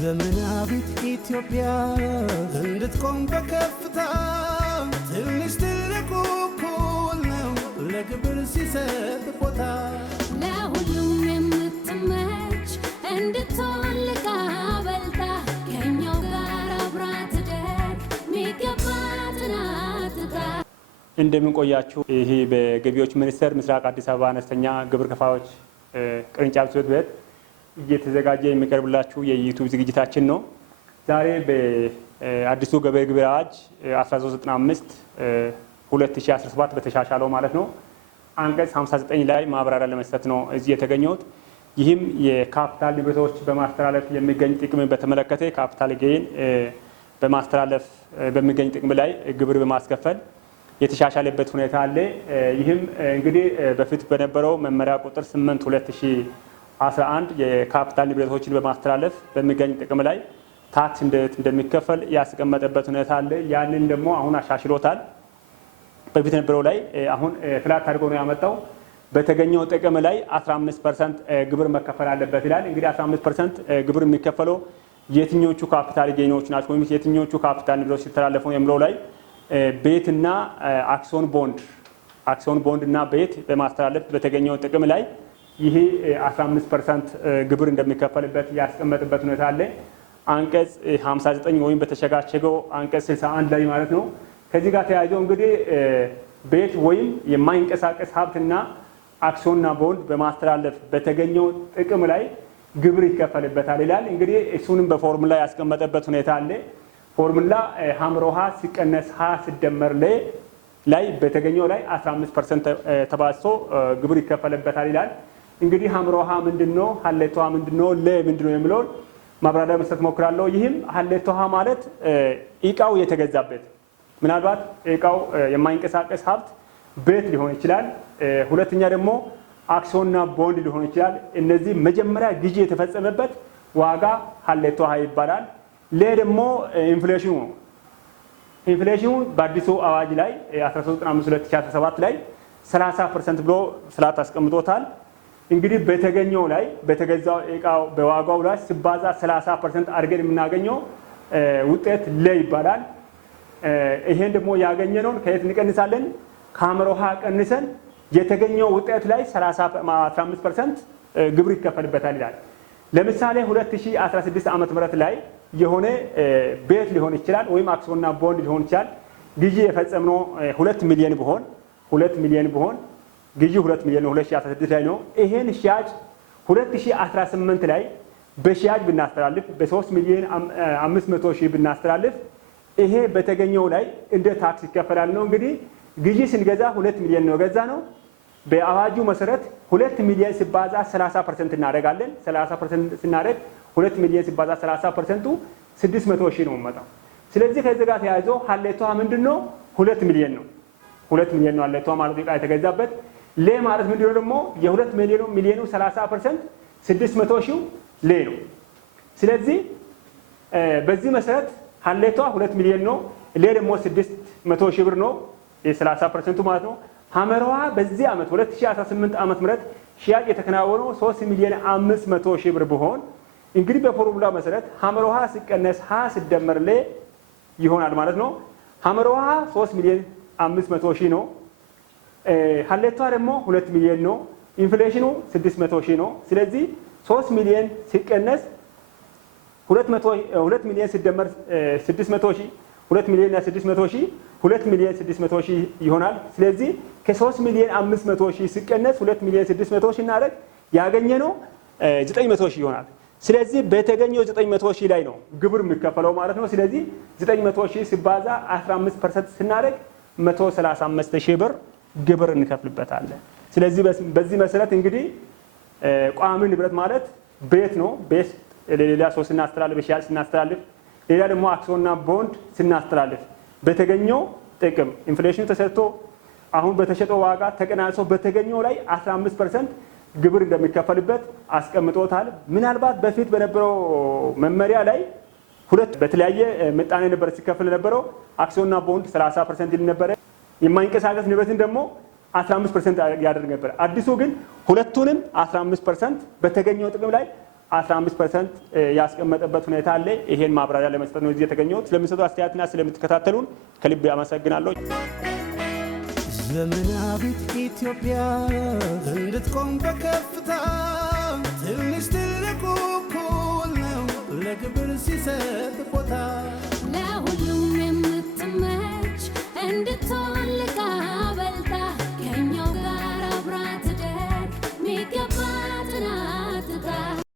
ዘመናዊት ኢትዮጵያ እንድትቆም በከፍታ ትንሽ ትልቁ እኩል ነው ለግብር ሲሰጥ ቦታ ለሁሉም የምትመች እንድትሆን ልቃበልታ ከኛው ጋር አብራ ትደግ ሚገባትን አትጣ። እንደምን ቆያችሁ። ይሄ በገቢዎች ሚኒስቴር ምስራቅ አዲስ አበባ አነስተኛ ግብር ከፋዮች ቅርንጫፍ ጽሕፈት ቤት እየተዘጋጀ የሚቀርብላችሁ የዩቲዩብ ዝግጅታችን ነው። ዛሬ በአዲሱ ገቢ ግብር አዋጅ 1395 2017 በተሻሻለው ማለት ነው አንቀጽ 59 ላይ ማብራሪያ ለመስጠት ነው እዚህ የተገኘሁት። ይህም የካፒታል ንብረቶች በማስተላለፍ የሚገኝ ጥቅም በተመለከተ ካፒታል ጌይን በማስተላለፍ በሚገኝ ጥቅም ላይ ግብር በማስከፈል የተሻሻለበት ሁኔታ አለ። ይህም እንግዲህ በፊት በነበረው መመሪያ ቁጥር 8/2011 የካፒታል ንብረቶችን በማስተላለፍ በሚገኝ ጥቅም ላይ ታክስ እንደሚከፈል ያስቀመጠበት ሁኔታ አለ። ያንን ደግሞ አሁን አሻሽሎታል። በፊት የነበረው ላይ አሁን ፍላት አድርጎ ነው ያመጣው። በተገኘው ጥቅም ላይ 15% ግብር መከፈል አለበት ይላል። እንግዲህ 15% ግብር የሚከፈለው የትኞቹ ካፒታል ጌይኖች ናቸው ወይም የትኞቹ ካፒታል ንብረቶች ሲተላለፉ ነው የሚለው ላይ ቤትና አክሲዮን ቦንድ እና ቤት በማስተላለፍ በተገኘው ጥቅም ላይ ይሄ 15% ግብር እንደሚከፈልበት ያስቀመጥበት ሁኔታ አለ። አንቀጽ 59 ወይም በተሸጋሸገው አንቀጽ 61 ላይ ማለት ነው። ከዚህ ጋር ተያይዞ እንግዲህ ቤት ወይም የማይንቀሳቀስ ሀብትና አክሲዮንና ቦንድ በማስተላለፍ በተገኘው ጥቅም ላይ ግብር ይከፈልበታል ይላል። እንግዲህ እሱንም በፎርሙላ ያስቀመጠበት ሁኔታ አለ። ፎርሙላ ሀምሮሃ ሲቀነስ ሀ ሲደመር ለ ላይ በተገኘው ላይ 15% ተባዝቶ ግብር ይከፈልበታል ይላል። እንግዲህ ሀምሮሃ ምንድነው? ሀሌቶሃ ምንድነው? ለ ምንድነው የሚለውን ማብራሪያ መስጠት ሞክራለሁ። ይህም ሀሌቶሃ ማለት እቃው የተገዛበት ምናልባት እቃው የማይንቀሳቀስ ሀብት ቤት ሊሆን ይችላል። ሁለተኛ ደግሞ አክሲዮንና ቦንድ ሊሆን ይችላል። እነዚህ መጀመሪያ ግዢ የተፈጸመበት ዋጋ ሀሌቶሃ ይባላል። ለ ደግሞ ኢንፍሌሽኑ ነው። ኢንፍሌሽኑ በአዲሱ አዋጅ ላይ 1395/2017 ላይ 30% ብሎ ስላት አስቀምጦታል። እንግዲህ በተገኘው ላይ በተገዛው እቃው በዋጋው ላይ ሲባዛ 30% አድርገን የምናገኘው ውጤት ለ ይባላል። ይሄን ደግሞ ያገኘነውን ከየት እንቀንሳለን? ከሀምሮሃ ቀንሰን የተገኘው ውጤት ላይ 15% ግብር ይከፈልበታል ይላል። ለምሳሌ 2016 ዓመተ ምህረት ላይ የሆነ ቤት ሊሆን ይችላል ወይም አክሲዮንና ቦንድ ሊሆን ይችላል። ግዢ የፈጸምነው 2 ሚሊዮን ቢሆን ግዢ 2 ሚሊዮን 2016 ላይ ነው። ይሄን ሽያጭ 2018 ላይ በሽያጭ ብናስተላልፍ በ3 ሚሊዮን 500 ሺህ ብናስተላልፍ ይሄ በተገኘው ላይ እንደ ታክስ ይከፈላል ነው። እንግዲህ ግዢ ስንገዛ 2 ሚሊዮን ነው ገዛ ነው። በአዋጁ መሰረት 2 ሚሊዮን ሲባዛ 30% እናደርጋለን። 30% ስናደርግ 2 ሚሊዮን ሲባዛ 30%ቱ 600 ሺህ ነው የሚመጣው። ስለዚህ ከዚህ ጋር ተያይዞ ሀሌቷ ምንድነው? 2 ሚሊዮን ነው። 2 ሚሊዮን ነው ሀሌቷ ማለት ዕቃ የተገዛበት። ለ ማለት ምንድነው ደግሞ የ2 ሚሊዮኑ 30% 600 ሺው ለ ነው። ስለዚህ በዚህ መሰረት ሀሌቷ 2 ሚሊዮን ነው። ለ ደግሞ 600 ሺህ ብር ነው የ30%ቱ ማለት ነው። ሀመሮሃ በዚህ ዓመት 2018 ዓመተ ምህረት ሽያጭ የተከናወነው 3 ሚሊዮን 500 ሺህ ብር ቢሆን እንግዲህ በፎርሙላ መሰረት ሀመሮሃ ሲቀነስ ሀ ሲደመር ለ ይሆናል ማለት ነው። ሀመሮሃ 3 ሚሊዮን 500 ሺህ ነው። ሀሌቷ ደግሞ 2 ሚሊዮን ነው። ኢንፍሌሽኑ 600 ሺህ ነው። ስለዚህ 3 ሚሊዮን ሲቀነስ 2 ሚሊዮን ሲደመር 600 ሺህ 2 ሚሊዮን 600 ሺህ 2 ሚሊዮን 600 ሺህ ይሆናል። ስለዚህ ከ3 ሚሊዮን 500 ሺህ ሲቀነስ 2 ሚሊዮን 600 ሺህ እናደርግ ያገኘነው 900 ሺህ ይሆናል። ስለዚህ በተገኘው 900 ሺህ ላይ ነው ግብር የሚከፈለው ማለት ነው። ስለዚህ 900 ሺህ ሲባዛ 15% ስናደርግ 135 ሺህ ብር ግብር እንከፍልበታለን። ስለዚህ በዚህ መሰረት እንግዲህ ቋሚ ንብረት ማለት ቤት ነው። ቤት ለሌላ ሰው ስናስተላልፍ በሽያጭ ስናስተላልፍ ሌላ ደግሞ አክሲዮንና ቦንድ ስናስተላልፍ በተገኘው ጥቅም ኢንፍሌሽኑ ተሰርቶ አሁን በተሸጠው ዋጋ ተቀናንሶ በተገኘው ላይ 15% ግብር እንደሚከፈልበት አስቀምጦታል። ምናልባት በፊት በነበረው መመሪያ ላይ ሁለት በተለያየ ምጣኔ ነበር ሲከፈል ነበረው። አክሲዮንና ቦንድ 30% ይል ነበር። የማይንቀሳቀስ ንብረትን ደግሞ 15% ያደርግ ነበር። አዲሱ ግን ሁለቱንም 15% በተገኘው ጥቅም ላይ 15% ያስቀመጠበት ሁኔታ አለ። ይሄን ማብራሪያ ለመስጠት ነው እዚህ የተገኘሁት። ስለምትሰጡ አስተያየትና ስለምትከታተሉን ከልብ አመሰግናለሁ። ዘመናዊት ኢትዮጵያ እንድትቆም በከፍታ ትንሽ ትልቁ እኩል ነው ለግብር ሲሰጥ ቦታ ለሁሉም የምትመች እንድትሆን